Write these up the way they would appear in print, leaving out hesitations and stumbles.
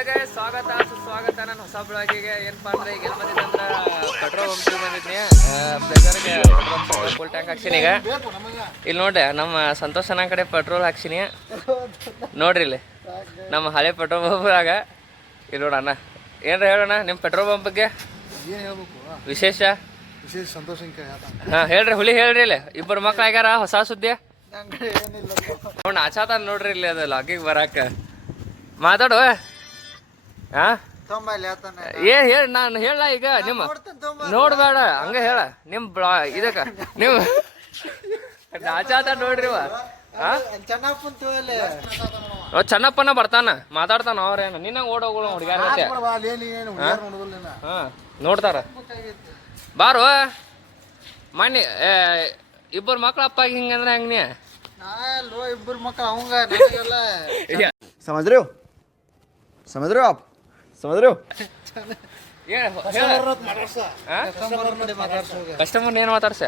ಹಾಗೆ ಸ್ವಾಗತ ಸುಸ್ವಾಗತ ನನ್ನ ಹೊಸ ಬ್ಲಾಗಿಗೆ. ಏನಪ್ಪ ಅಂದ್ರೆ ಈಗ ಎಲ್ಲಿ ಬಂದಿದ್ದೆ ಅಂದ್ರೆ ಪೆಟ್ರೋಲ್ ಬಂಕ್ ಬಂದಿದ್ನಿ. ಪ್ಲೆಜರ್ಗೆ ಪೆಟ್ರೋಲ್ ಫುಲ್ ಟ್ಯಾಂಕ್ ಹಾಕ್ಸಿನಿ. ಈಗ ಇಲ್ಲಿ ನೋಡ್ರಿ ನಮ್ಮ ಸಂತೋಷ್ ಅಣ್ಣ ಕಡೆ ಪೆಟ್ರೋಲ್ ಹಾಕ್ಸಿನಿ ನೋಡ್ರಿ. ಇಲ್ಲಿ ನಮ್ಮ ಹಳೆ ಪೆಟ್ರೋಲ್ ಬಂಪ್ದಾಗ ಇಲ್ಲಿ ನೋಡಣ್ಣ. ಏನ್ರ ಹೇಳೋಣ ನಿಮ್ಮ ಪೆಟ್ರೋಲ್ ಬಂಪ್ ಬಗ್ಗೆ ವಿಶೇಷ ಸಂತೋಷ. ಹಾಂ ಹೇಳ್ರಿ, ಹುಲಿ ಹೇಳ್ರಿ. ಇಲ್ಲಿ ಇಬ್ಬರು ಮಕ್ಳು ಆಗ್ಯಾರ, ಹೊಸ ಸುದ್ದಿ ನೋಡಿ ಆಚಾತ ನೋಡ್ರಿ. ಇಲ್ಲಿ ಅದು ಲಾಗಿಗೆ ಬರಾಕ ಮಾತಾಡುವ. ಹಾಂ ಏನ್ ಹೇಳಿ, ನಾನು ಹೇಳ ಈಗ ನಿಮ್ಮ ನೋಡ್ಬೇಡ ಹಂಗ ಹೇಳ ನಿಮ್ಮ ಇದಕ್ಕ ನೀವು ಆಚಾತ ನೋಡ್ರಿ. ಚೆನ್ನಪ್ಪನ ಬರ್ತಾನ ಮಾತಾಡ್ತಾನ. ಅವ್ರೇನು ನಿನ್ನ ಓಡೋಗಳು ಹುಡುಗ್ಯಾರ ಹಾಂ ನೋಡ್ತಾರ. ಬಾರು ಮಣ್ಣಿ ಇಬ್ಬರು ಮಕ್ಳು ಅಪ್ಪ ಹಿಂಗಂದ್ರೆ ಹೆಂಗ ನೀ ಇಬ್ಬರು ಮಕ್ಕಳು ಅವಂಗ समझ रहे हो आप समझ रहे हो ಕಸ್ಟಮರ್ ಏನು ಮಾತಾಡ್ಸ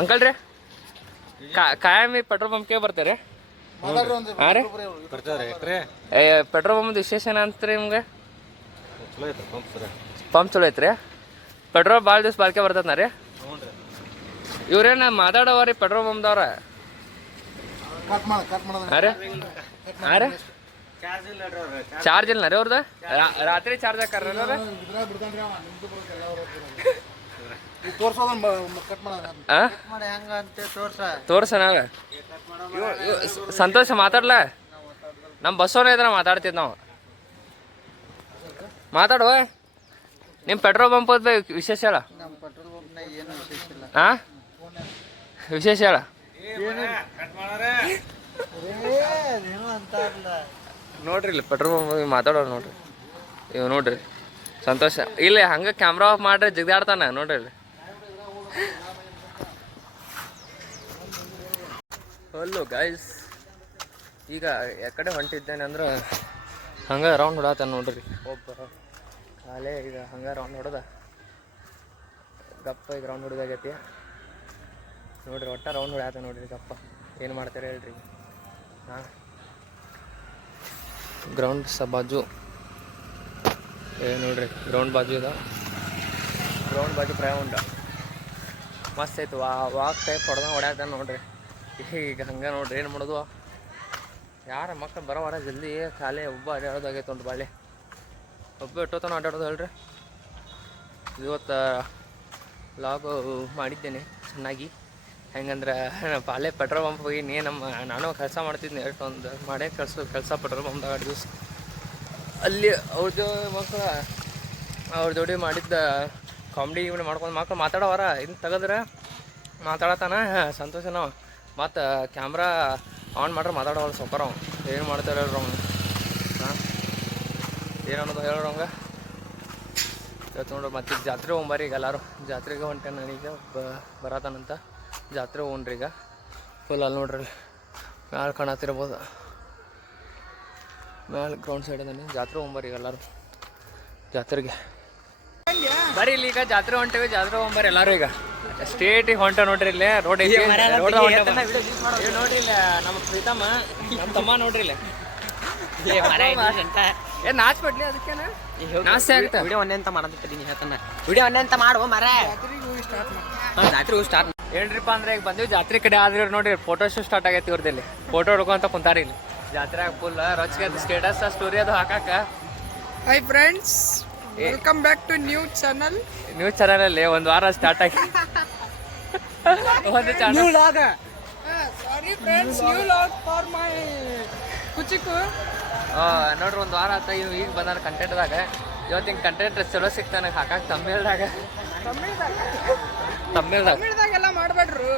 ಅಂಕಲ್ ರೀ ಕಾಯಮಿ ಪೆಟ್ರೋಲ್ ಪಂಪ್ಗೆ ಬರ್ತಾರೆ. ಹಾಂ ರೀ ಪೆಟ್ರೋಲ್ ಪಂಪ್ ವಿಶೇಷ ಏನಂತ್ರಿ ನಿಮ್ಗೆ? ಪಂಪ್ ಚಲೋ ಐತ್ರಿ. ಪೆಟ್ರೋಲ್ ಭಾಳ ದಿವ್ಸ ಬಾಳ್ಕೆ ಬರ್ತದ ರೀ. ಇವ್ರೇನ ಮಾತಾಡೋವ್ರಿ ಪೆಟ್ರೋಲ್ ಪಂಪ್ದವ್ರ? ಹಾಂ ರೀ ಹಾಂ ರೀ ಚಾರ್ಜ್ ಇಲ್ಲ ರೀ ಅವ್ರದ್ದು? ರಾತ್ರಿ ಚಾರ್ಜ್ ಹಾಕಾರ ತೋರ್ಸಣ. ಸಂತೋಷ ಮಾತಾಡ್ಲ. ನಮ್ಮ ಬಸ್ಸವನ್ನ ಇದ್ರೆ ಮಾತಾಡ್ತಿದ್ ನಾವು. ಮಾತಾಡುವ. ನಿಮ್ಮ ಪೆಟ್ರೋಲ್ ಪಂಪ್ ವಿಶೇಷ ಹೇಳ. ಹಾಂ ವಿಶೇಷ ಹೇಳ. ನೋಡ್ರಿ ಇಲ್ಲಿ ಪೆಟ್ರೋಲ್ ಪಂಪ್ ಮಾತಾಡೋ ನೋಡ್ರಿ. ಇವ್ ನೋಡ್ರಿ ಸಂತೋಷ ಇಲ್ಲಿ ಹಂಗೆ ಕ್ಯಾಮ್ರಾ ಆಫ್ ಮಾಡ್ರಿ ಜಿಗ್ದಾಡ್ತಾನ ನೋಡ್ರಿ. ಇಲ್ಲಿ ಹಲೋ ಗೈಸ್, ಈಗ ಯಾಕಡೆ ಹೊಂಟಿದ್ದೇನೆ ಅಂದ್ರೆ ಹಂಗೆ ರೌಂಡ್ ಹೊಡಾತಾನ ನೋಡ್ರಿ. ಒಬ್ಬ ಕಾಲೇ ಈಗ ಹಂಗೆ ರೌಂಡ್ ಹೊಡೆದ ಗಪ್ಪ. ಈಗ ರೌಂಡ್ ಹೊಡೆದಾಗೈತಿ ನೋಡ್ರಿ. ಒಟ್ಟ ರೌಂಡ್ ಹೊಡ್ಯಾತ ನೋಡ್ರಿ ಗಪ್ಪ. ಏನು ಮಾಡ್ತಾರೆ ಹೇಳ್ರಿ. ಹಾಂ ಗ್ರೌಂಡ್ ಬಾಜು ನೋಡ್ರಿ. ಗ್ರೌಂಡ್ ಬಾಜು ಇದೆ. ಗ್ರೌಂಡ್ ಬಾಜು ಪ್ರಯಾಣ ಮಸ್ತ್ ಐತೆ. ವಾಕ್ ಟೈಪ್ ಹೊಡ್ಯಾತ ನೋಡ್ರಿ. ಈಗ ಹಂಗೆ ನೋಡ್ರಿ. ಏನು ಮಾಡೋದು, ಯಾರ ಮಕ್ಕಳು ಬರೋವಾರ ಜಲ್ದಿ ಖಾಲಿ ಒಬ್ಬ ಅಡ್ಡಾಡೋದಾಗೈತೆ ಒಂದು ಬಾಳೆ. ಒಬ್ಬ ಎಷ್ಟೊತ್ತನ ಅಡ್ಡಾಡೋದು ಹೇಳ್ರಿ. ಇವತ್ತು ಲಾಗು ಮಾಡಿದ್ದೇನೆ ಚೆನ್ನಾಗಿ. ಹೆಂಗಂದ್ರೆ ಪಾಲೆ ಪೆಟ್ರೋಲ್ ಪಂಪ್ ಹೋಗಿ ನಾನು ಕೆಲಸ ಮಾಡ್ತಿದ್ದೆ. ಎಷ್ಟೊಂದು ಮಾಡೇ ಕೆಲಸ ಪೆಟ್ರೋಲ್ ಪಂಪ್ದಾಗ 2 ದಿವ್ಸ ಅಲ್ಲಿ ಅವ್ರದ್ದು ಮಕ್ಕಳು ಅವ್ರ ಜೋಡಿ ಮಾಡಿದ್ದ ಕಾಮಿಡಿ ಇವ್ನು ಮಾಡ್ಕೊಂಡು ಮಕ್ಕಳು ಮಾತಾಡೋವಾರ ಇನ್ನು ತೆಗೆದ್ರೆ ಮಾತಾಡತಾನ ಸಂತೋಷ. ನಾವು ಮತ್ತು ಕ್ಯಾಮ್ರಾ ಆನ್ ಮಾಡ್ರೆ ಮಾತಾಡೋವಲ್ಲ ಸೊಕ್ಕರ. ಏನು ಮಾಡ್ತಾರೆ ಹೇಳ್ರಿ ಅವ್ನು. ಹಾಂ ಏನನ್ನೋದು ಹೇಳ್ರಂಗೆ ಇವತ್ತು ನೋಡ್ರಿ. ಮತ್ತು ಜಾತ್ರೆ ಹೋಗ್ಬಾರಿ. ಈಗ ಎಲ್ಲರೂ ಜಾತ್ರೆಗೆ ಹೊಂಟೆ. ನನಗೆ ಬರತಾನಂತ ಜಾತ್ರೆ ಹೋಗ್ರಿ. ಈಗ ಫುಲ್ ಅಲ್ಲಿ ನೋಡ್ರಿ ಮ್ಯಾಲೆ ಕಾಣತ್ತಿರ್ಬೋದು. ಮ್ಯಾಲೆ ಗ್ರೌಂಡ್ ಸೈಡ್ ಅದಾನೆ. ಜಾತ್ರೆ ಹೋಗ್ಬಾರಿ ಈಗ ಎಲ್ಲರೂ ಜಾತ್ರೆಗೆ ಬರೀ. ಇಲ್ಲಿ ಈಗ ಜಾತ್ರೆ ಹೊಂಟೇವಿ. ಜಾತ್ರೆ ಹೋಗ್ಬಾರಿ ಎಲ್ಲರೂ. ಈಗ ಸ್ಟೇಟಿಗೆ ಹೊಂಟ ನೋಡ್ರಿ. ಇಲ್ಲಿ ರೋಡ್ ಐತಿ. ರೋಡ್ ನೋಡ್ರಿ. ಇಲ್ಲ ನಮ್ಮ ಪ್ರೀತಮ್ಮ ನಮ್ಮ ತಮ್ಮ ನೋಡ್ರಿ. ಇಲ್ಲಿ ಏನ್ ನಾಚ್ಬಿಡ್ಲಿ ಅದಕ್ಕೇನ ನಾಸ್ತಿ ಆಗುತ್ತೆ. ವಿಡಿಯೋ ಒಂದೇ ಅಂತ ಮಾಡಂತೀನಿ ಹೇಳ್ತಾನೆ. ವಿಡಿಯೋ ಒಂದೇ ಅಂತ ಮಾಡುವ ಮರ. ಜಾತ್ರೆ ಸ್ಟಾರ್ಟ್ ಹೇಳ್ರಿಪ್ಪ ಅಂದ್ರೆ ಈಗ ಬಂದಿವಿ ಜಾತ್ರೆ ಕಡೆ. ಆದ್ರೆ ನೋಡ್ರಿ ಫೋಟೋ ಶೂಟ್ ಸ್ಟಾರ್ಟ್ ಆಗೈತಿ ಇವ್ರದಲ್ಲಿ. ಫೋಟೋ ಹೊಡ್ಕೊಂತ ಕುಂತಾರ ಇಲ್ಲಿ ಜಾತ್ರೆ. ಫುಲ್ ರೊಚ್ಗೆ ಸ್ಟೇಟಸ್ ಸ್ಟೋರಿ ಅದು ಹಾಕಾಕ. Hi friends, welcome back to new channel. New channel ಅಲ್ಲಿ ಒಂದು ವಾರ ಸ್ಟಾರ್ಟ್ ಆಗಿ ಒಂದು channel. Sorry friends, new vlog for my ಕುಚಿಕು. ನೋಡ್ರಿ ಒಂದು ವಾರ ಆತ ಇವ್ ಈಗ ಬಂದಾನ ಕಂಟೆಂಟ್ದಾಗ. ಇವತ್ತಿನ ಕಂಟೆಂಟ್ ಚಲೋ ಸಿಗ್ತಾನೆ ಹಾಕಾಕ. ತಮ್ಮೇಳ್ದಾಗ ಎಲ್ಲ ಮಾಡ್ಬೇಡ್ರು.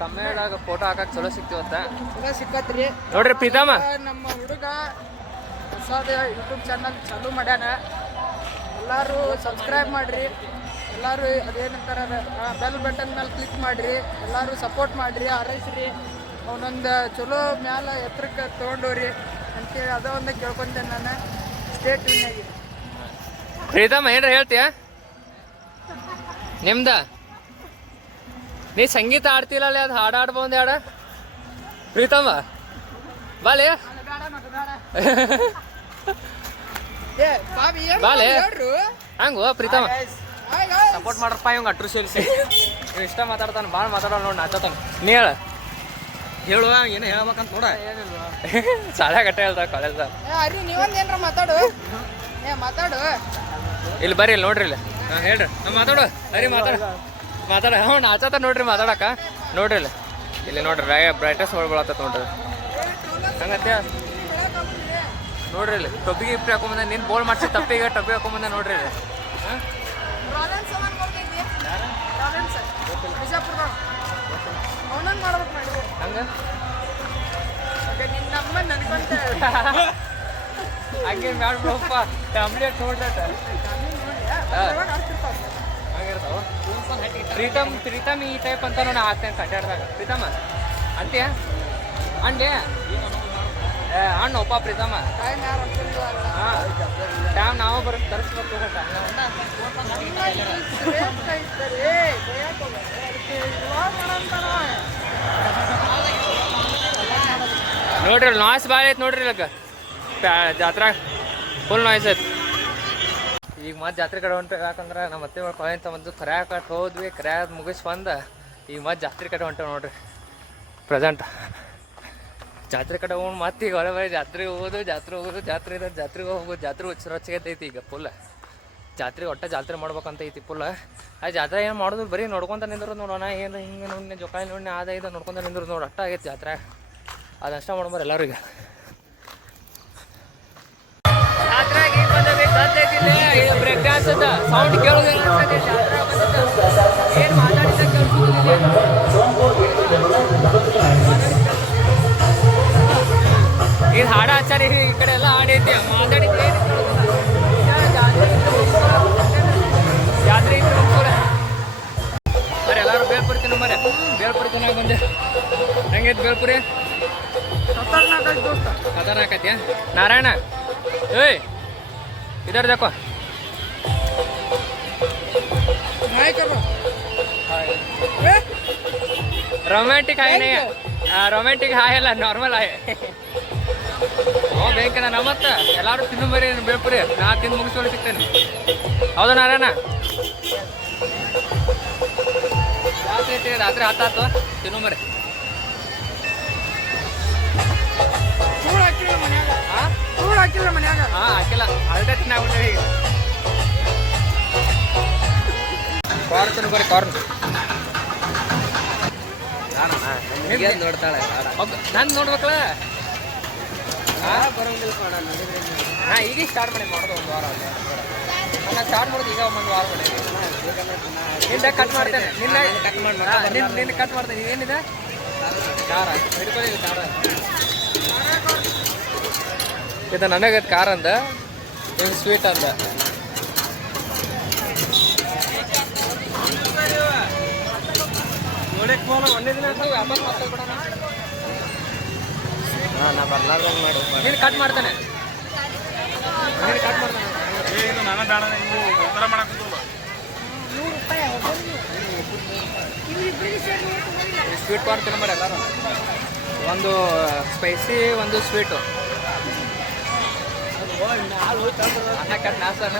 ತಮ್ಮೇಳ್ದಾಗ ಫೋಟೋ ಹಾಕಕ್ ಚಲೋ ಸಿಕ್ತಿವತ್ತ. ಚಲೋ ಸಿಕ್ಕತ್ರಿ ನೋಡ್ರಿ ಪ್ರೀತಮ್ಮ. ನಮ್ಮ ಹುಡುಗ ಹೊಸದ ಯೂಟ್ಯೂಬ್ ಚಾನಲ್ ಚಾಲೂ ಮಾಡ್ಯಾನ. ಎಲ್ಲರೂ ಸಬ್ಸ್ಕ್ರೈಬ್ ಮಾಡ್ರಿ. ಎಲ್ಲರೂ ಅದೇನಂತಾರ ಬೆಲ್ ಬಟನ್ ಮೇಲೆ ಕ್ಲಿಕ್ ಮಾಡಿರಿ. ಎಲ್ಲರೂ ಸಪೋರ್ಟ್ ಮಾಡಿರಿ, ಹಾರೈಸ್ರಿ. ಅವನೊಂದು ಚಲೋ ಮ್ಯಾಲ ಎತ್ತರಕ್ಕೆ ತೊಗೊಂಡೋರಿ ಅಂತೇಳಿ ಅದ ಒಂದು ಕೇಳ್ಕೊಂತೇನೆ ನಾನು. ಸ್ಟೇಟ್ ವಿನ್ನಾಗಿ ಪ್ರೀತಮ್ಮ ಏನ್ರ ಹೇಳ್ತೀಯ? ನಿಮ್ದ ನೀ ಸಂಗೀತ ಆಡ್ತಿಲ್ಲ. ಅದು ಹಾಡು ಆಡ್ಬೋದು. ಹಾಡ ಪ್ರೀತಮ್ಮ ಬಾಲಿ ಬಾಲೆ ಹಂಗೋ ಪ್ರೀತಮ ಸಪೋರ್ಟ್ ಮಾಡ್ರಪ್ಪ ಇವಂಗ ಅಟ್ರು ಸೇರಿಸಿ ಇವ್ ಇಷ್ಟ ಮಾತಾಡ್ತಾನೆ ಭಾಳ ಮಾತಾಡೋ ನೋಡಿ ನಾಚತಾನ ನೀ ಹೇಳುವ ಏನು ಹೇಳ್ಬೇಕಂತ ನೋಡ ಶಾಲೆ ಕಟ್ಟ ಹೇಳ್ತಾವ ಕಾಲೇಜ್ದಾಗ ನೀವೊಂದೇನ್ರ ಮಾತಾಡು ಮಾತಾಡು ಇಲ್ಲಿ ಬರ್ರಿ ಇಲ್ಲಿ ನೋಡ್ರಿ ಇಲ್ಲಿ ಹೇಳ್ರಿ ಮಾತಾಡು ಅರಿ ಮಾತಾಡ ಹ್ಞೂ ನಾಚತ ನೋಡ್ರಿ ಮಾತಾಡಕ ನೋಡ್ರಿ ಇಲ್ಲಿ ನೋಡ್ರಿ ಬ್ರೈಟ್ನೆಸ್ ಹೊಳ್ಕೊಳತ್ತ ನೋಡ್ರಿ ಹಂಗತ್ಯ ನೋಡ್ರಿ ಇಲ್ಲಿ ಟೊಪ್ಪಿಗೆ ಇಪ್ಪಿ ಹಾಕೊಂಬಂದ ನೀನು ಬೋಲ್ ಮಾಡ್ಸಿ ತಪ್ಪಿಗೆ ಟೊಪ್ಪಿ ಹಾಕೊಂಬಂದ ನೋಡ್ರಿ ಇಲ್ಲಿ ಹಂಗ ಹಂಗೆ ಮಾಡ್ಬಿಡಪ್ಪ ಕಂಪ್ಲೀಟ್ ನೋಡ್ದಟ ಹಂಗಿರ್ತಾವ ಪ್ರೀತಮ್ ಈ ಟೈಪ್ ಅಂತ ನಾನು ಹಾಕ್ತೇನೆ ಕಟ್ಟಾಡ್ದಾಗ ಪ್ರೀತಮ್ಮ ಅಂತೀಯ ಅಂಡೆ ಅಣ್ಣಪ್ಪ ಪ್ರೀತಮ್ಮ ಹಾಂ ಟೈಮ್ ನಾವು ತರಿಸ್ಬೇಕು ನೋಡ್ರಿ ನಾಯ್ಸ್ ಭಾಳ ಐತೆ ನೋಡ್ರಿ ಇಲ್ಲಕ್ಕ ಜಾತ್ರೆ ಫುಲ್ ನಾಯ್ಸ್ ಐತೆ ಈಗ ಮತ್ತೆ ಜಾತ್ರೆ ಕಡೆ ಹೊಂಟ ಯಾಕಂದ್ರೆ ನಮ್ಮ ಅತ್ತೆ ಕಾಲೇಜ್ ಬಂದು ಕರ್ಯಾಕ ಕಟ್ ಹೋದ್ವಿ ಕರ್ಯಾಗ ಮುಗಿಸ್ ಬಂದು ಈಗ ಮತ್ತೆ ಜಾತ್ರೆ ಕಡೆ ಹೊಂಟೇವೆ ನೋಡ್ರಿ ಪ್ರೆಸೆಂಟ್ ಜಾತ್ರೆ ಕಡೆ ಹೋಗಿ ಮತ್ತೆ ಈಗ ಹೊರ ಜಾತ್ರೆಗೆ ಹೋಗೋದು ಜಾತ್ರೆಗೆ ಹೋಗೋದು ಜಾತ್ರೆ ಹುಚ್ಚೈತಿ ಈಗ ಫುಲ್ ಜಾತ್ರೆ ಒಟ್ಟ ಜಾತ್ರೆ ಮಾಡ್ಬೇಕಂತ ಐತಿ ಫುಲ್ ಆ ಜಾತ್ರೆ ಏನು ಮಾಡೋದು ಬರೀ ನೋಡ್ಕೊಂತ ನಿಂದ್ರು ನೋಡೋಣ ಏನು ಹಿಂಗೆ ನೋಡಿ ಜೊಕಾಯಿ ನೋಡಿ ಆದ ಇದು ನೋಡ್ಕೊಂತ ನಿಂದ್ರು ನೋಡಿ ಅಟ್ಟ ಆಗೈತೆ ಜಾತ್ರೆ ಅದಷ್ಟ ಮಾಡ್ಬಾರ ಎಲ್ಲರೂ ಈಗ ಜಾತ್ರೆಗೆ ಈಗ ಬಂದೈತಿಲ್ಲ ಬ್ರೇಕ್ ಡ್ಯಾನ್ಸ್ ಅಂತ ಸೌಂಡ್ ಕೇಳೋದು ಏನು ಮಾತಾಡಿದ ಇದು ಹಾಡ ಆಚಾರಿ ಈ ಕಡೆ ಎಲ್ಲ ಹಾಡೈತಿ ಮಾತಾಡಿದ್ದೆ ಜಾತ್ರೆ ಬರೀ ಎಲ್ಲರೂ ಬೇಲ್ಪುರಿ ತಿನ್ನು ಮರೆ ಬೇಲ್ಪುರಿ ತಿನ್ನಾಗ ಬಂದೆ ಹೆಂಗೈತಿ ಬೇಲ್ಪುರಿ ಖತರ್ನಾಕ್ ಐತಿಯಾ ನಾರಾಯಣ ಏಯ್ इधर देखो रोमांटिक है नहीं रोमांटिक है ಎಲ್ಲ ನಾರ್ಮಲ್ ಆಯ್ ಬೇಕನ ನಮ್ಮತ್ತ ಎಲ್ಲರೂ ತಿನ್ನು ಬರೀ ಬೇಲ್ಪುರಿ ನಾ ತಿಂದು ಮುಗಿಸ್ಕೊಂಡು ಸಿಗ್ತೇನೆ ಹೌದಾ ನಾರಾಯಣ ರಾತ್ರಿ ಹತ್ತಾತು ತಿನ್ನು ಮರಿ ಹಾಕಿಲ್ಲ ಮನ್ಯಾಗ ಹಾಕಿಲ್ಲ ಅಲ್ಟೆ ತಿನ್ನಾಗ್ಬಿಟ್ಟೆ ಈಗ ಕಾರ್ನ್ ತಿನ್ನು ಬರೀ ಕಾರ್ನ್ ನೋಡ್ತಾಳೆ ನಾನು ನೋಡ್ಬೇಕಲ್ಲ ಹಾಂ ಈಗ ಸ್ಟಾರ್ಟ್ ಮಾಡಿ ಮಾಡೋದು ಒಂದು ವಾರ ನಾನು ಸ್ಟಾರ್ಟ್ ಮಾಡೋದು ಈಗ ಒಂದು ವಾರ ಮಾಡಿ ನಿನ್ನೆ ಕಟ್ ಮಾಡ್ತೇನೆ ನಿನ್ನೆ ಕಟ್ ಮಾಡ್ತೇನೆ ಏನಿದೆ ಖಾರ ಹಿಡ್ಕೊಳ್ಳಿ ಖಾರ ಇದು ನನಗೆ ಖಾರ ಅಂದ ಹಿಂಗೆ ಸ್ವೀಟ್ ಅಂದ ಒಂದೇ ದಿನ ವ್ಯಾಪಾರ ಮಾಡ್ಕೊಬಿಡೋಣ ನಾ ಬರ್ಲಾರ್ದಂಗೆ ಮಾಡು ನೀನು ಕಟ್ ಮಾಡ್ತಾನೆ ಸ್ವೀಟ್ ಮಾಡ್ತೀನಿ ಮಾಡಿ ಎಲ್ಲರೂ ಒಂದು ಸ್ಪೈಸಿ ಒಂದು ಸ್ವೀಟು ಅನ್ನ ಕಟ್ ನಾಸನ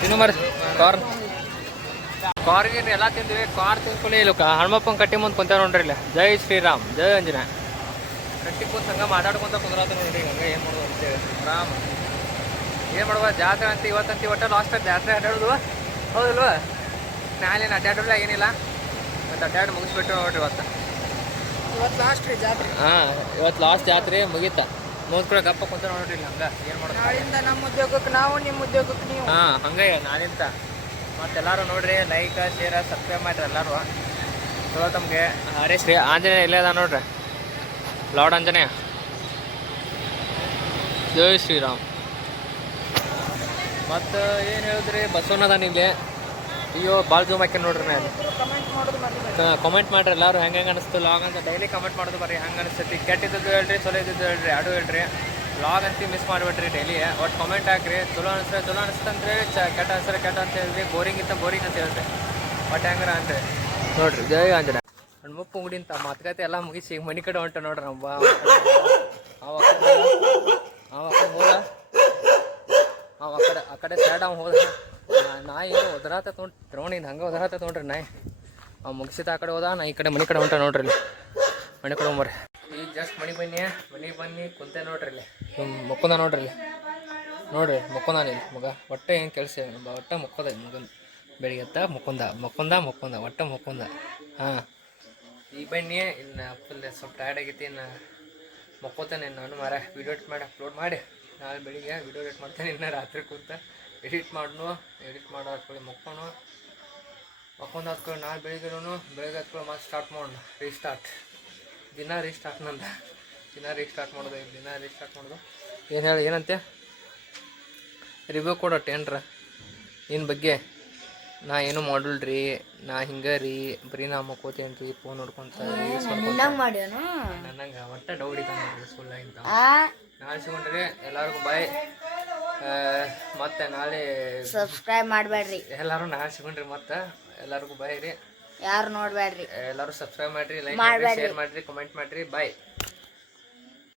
ತಿನ್ನು ಮರಿ ಕಾರ್ಗೆ ಎಲ್ಲ ತಿಂದ್ವಿ ಕಾರ್ ತಿನ್ಕೊಳ್ಳಿ ಇಲ್ಲ ಹನುಮಪ್ಪನ ಕಟ್ಟಿ ಮುಂದೆ ಕುಂತ ನೋಡ್ರಿ ಇಲ್ಲ ಜೈ ಶ್ರೀರಾಮ್ ಜೈ ಅಂಜನ ಕಟ್ಟಿ ಕೂತ್ ಹಂಗೆ ಮಾತಾಡ್ಕೊಂತ ಕುಂದ್ರಾತ ನೋಡ್ರಿ ಹಂಗೆ ಏನು ಮಾಡೋದು ಅಂತೇಳಿ ಆರಾಮ ಏನು ಮಾಡುವ ಜಾತ್ರೆ ಅಂತ ಇವತ್ತಂತ ಒಟ್ಟು ಲಾಸ್ಟ್ ಜಾತ್ರೆ ಅಡ್ಡಾಡೋದು ಹೌದಲ್ವ ನಾಳೆನು ಅಡ್ಡಾಡೋಲ್ಲ ಏನಿಲ್ಲ ಮತ್ತು ಅಡ್ಡಾಡಿ ಮುಗಿಸ್ಬಿಟ್ಟು ನೋಡ್ರಿ ಇವತ್ತು ಲಾಸ್ಟ್ ರೀ ಜಾತ್ರೆ ಹಾಂ ಇವತ್ತು ಲಾಸ್ಟ್ ಜಾತ್ರೆ ಮುಗೀತ ಮುಗಿಸ್ಕೊಳ ಗಪ್ಪ ಕುಂತ ನೋಡ್ರಿ ಇಲ್ಲ ಹಂಗೆ ಏನು ಮಾಡೋದು ನಾಳಿಂದ ನಮ್ಮ ಉದ್ಯೋಗಕ್ಕೆ ನಾವು ನಿಮ್ಮ ಉದ್ಯೋಗಕ್ಕೆ ನೀವು ಹಾಂ ಹಂಗೆ ನಾಳಿಂದ ಮತ್ತೆಲ್ಲರೂ ನೋಡ್ರಿ ಲೈಕ್ ಶೇರ್ ಸಬ್ಸ್ಕ್ರೈಬ್ ಮಾಡಿರಿ ಎಲ್ಲರೂ ಚಲೋ ತಮಗೆ ಹರೇ ಶ್ರೀ ಆಂಜನೇಯ ಇಲ್ಲೇ ಅದ ನೋಡ್ರಿ ಲಾರ್ಡ್ ಆಂಜನೇಯ ಜೈ ಶ್ರೀರಾಮ್ ಮತ್ತು ಏನು ಹೇಳಿದ್ರಿ ಬಸವನದಾನ ಇಲ್ಲಿ ಅಯ್ಯೋ ಭಾಳ ಜೂಮ್ ಹಾಕಿ ನೋಡ್ರಿ ನಾನು ಕಮೆಂಟ್ ಮಾಡೋದು ಮರಿಬೇಡಿ ಕಮೆಂಟ್ ಮಾಡ್ರಿ ಎಲ್ಲರೂ ಹೆಂಗೆ ಅನಿಸ್ತು ಲಾಗ್ ಅಂತ ಡೈಲಿ ಕಮೆಂಟ್ ಮಾಡೋದು ಬರ್ರಿ ಹೆಂಗೆ ಅನಿಸ್ತೈತಿ ಕೆಟ್ಟಿದ್ದು ಹೇಳ್ರಿ ಚಲೋ ಇದ್ದು ಹೇಳ್ರಿ ಅದು ಹೇಳ್ರಿ ಲಾಗ್ ಅಂತ ಮಿಸ್ ಮಾಡಿಬಿಡ್ರಿ ಡೈಲಿ ಒಟ್ಟು ಕಮೆಂಟ್ ಹಾಕ್ರಿ ಚಲೋ ಅನಿಸ್ತಂದ್ರೆ ಕೆಟ್ಟ ಅಂತ ಹೇಳ್ರಿ ಬೋರಿಂಗ್ ಇತ್ತ ಬೋರಿಂಗ್ ಅಂತ ಹೇಳ್ರಿ ಒಟ್ಟು ಹೆಂಗಾರ ಅನ್ರಿ ನೋಡ್ರಿ ಜೈ ಆಂಜನೇಯ ಹಣ್ಮಪ್ಪ ಮುಡಿಂತ ಮಾತುಕತೆ ಎಲ್ಲ ಮುಗಿಸಿ ಮನೆ ಕಡೆ ಹೊಂಟ ನೋಡ್ರಿ ನಮ್ಮ ಕಡೆ ಸೈಡ್ ಅವ ಹೋದ ನಾಯಿ ಏನೋ ಒದರಾತತ್ ನೋಡಿ ದ್ರೋಣಿನ ಹಂಗೆ ಒದರಾತತ್ ನೋಡ್ರಿ ನಾಯಿ ಅವ್ ಮುಗಿಸಿದ ಆ ಕಡೆ ಹೋದ ನಾ ಈ ಕಡೆ ಮನೆ ಕಡೆ ಹೊಂಟ ನೋಡ್ರಿ ಇಲ್ಲಿ ಮನೆ ಕಡೆ ಹೋಗ್ಬರ್ರಿ ಈಗ ಜಸ್ಟ್ ಮನೆಗೆ ಬನ್ನಿ ಕುಂತೆ ನೋಡ್ರಿ ಇಲ್ಲಿ ಮಕ್ಕಂದ ನೋಡ್ರಿ ಇಲ್ಲಿ ನೋಡ್ರಿ ಮಕ್ಕೊಂದ ಇಲ್ಲಿ ಮಗ ಒಟ್ಟೆ ಏನು ಕೆಲಸ ಒಟ್ಟ ಮಕ್ಕೋದ ಮಗನ ಬೆಳಿಗ್ಗೆ ಎತ್ತ ಮಕ್ಕೊಂದ ಒಟ್ಟ ಮಕ್ಕೊಂದ ಹಾಂ ಈಗ ಬನ್ನಿ ಇನ್ನು ಫುಲ್ ಸ್ವಲ್ಪ ಟಯರ್ಡ್ ಆಗೈತಿ ಇನ್ನು ಮಕ್ಕೋತಾನೆ ನಾನು ಮಾರ ವಿಡಿಯೋ ಎಡಿಟ್ ಮಾಡಿ ಅಪ್ಲೋಡ್ ಮಾಡಿ ನಾಳೆ ಬೆಳಿಗ್ಗೆ ವಿಡಿಯೋ ಎಡಿಟ್ ಮಾಡ್ತೇನೆ ಇನ್ನು ರಾತ್ರಿ ಕೂತ ಎಡಿಟ್ ಮಾಡೋ ಹಾಕ್ಕೊಳ್ಳಿ ಮಕ್ಕೊಂದು ಹಾಕ್ಕೊಳ್ಳಿ ನಾಳೆ ಬೆಳಿಗ್ಗೆ ಹಾಕ್ಕೊಳ್ಳಿ ಮತ್ತೆ ಸ್ಟಾರ್ಟ್ ಮಾಡೋಣ ರೀಸ್ಟಾರ್ಟ್ ದಿನ ರೀಸ್ಟಾರ್ಟ್ ಮಾಡೋದು ಏನು ಹೇಳಿ ಏನಂತೆ ರಿವ್ಯೂ ಕೊಡೋಟ್ಟು ಏನ್ರ ನಿನ್ನ ಬಗ್ಗೆ ನಾ ಏನು ಮಾಡಲ್ರಿ ನಾ ಹಿಂಗೆ ರೀ ಬರೀ ನಾ ಮಕ್ಕೋತೇನೆ ರೀ ಫೋನ್ ನೋಡ್ಕೊಂತ ನನಗೆ ಒಟ್ಟ ಡೌಟ್ ಇದ್ದಂಗೆ ಫುಲ್ ಆಗಿಂತ ನಾಳೆ ಸಿಗೊಂಡ್ರಿ ಎಲ್ಲರಿಗೂ ಬಾಯ್ ಮತ್ತೆ ನಾಳೆ ಸಬ್ಸ್ಕ್ರೈಬ್ ಮಾಡಬೇಡ್ರಿ ಎಲ್ಲರೂ ನಾಳೆ ಸಿಗೊಂಡ್ರಿ ಮತ್ತೆ ಎಲ್ಲರಿಗೂ ಬಾಯ್ ರೀ ಯಾರು ನೋಡ್ಬೇಡ್ರಿ ಎಲ್ಲರೂ ಸಬ್ಸ್ಕ್ರೈಬ್ ಮಾಡ್ರಿ ಲೈಕ್ ಮಾಡ್ರಿ ಶೇರ್ ಮಾಡ್ರಿ ಕಮೆಂಟ್ ಮಾಡ್ರಿ ಬಾಯ್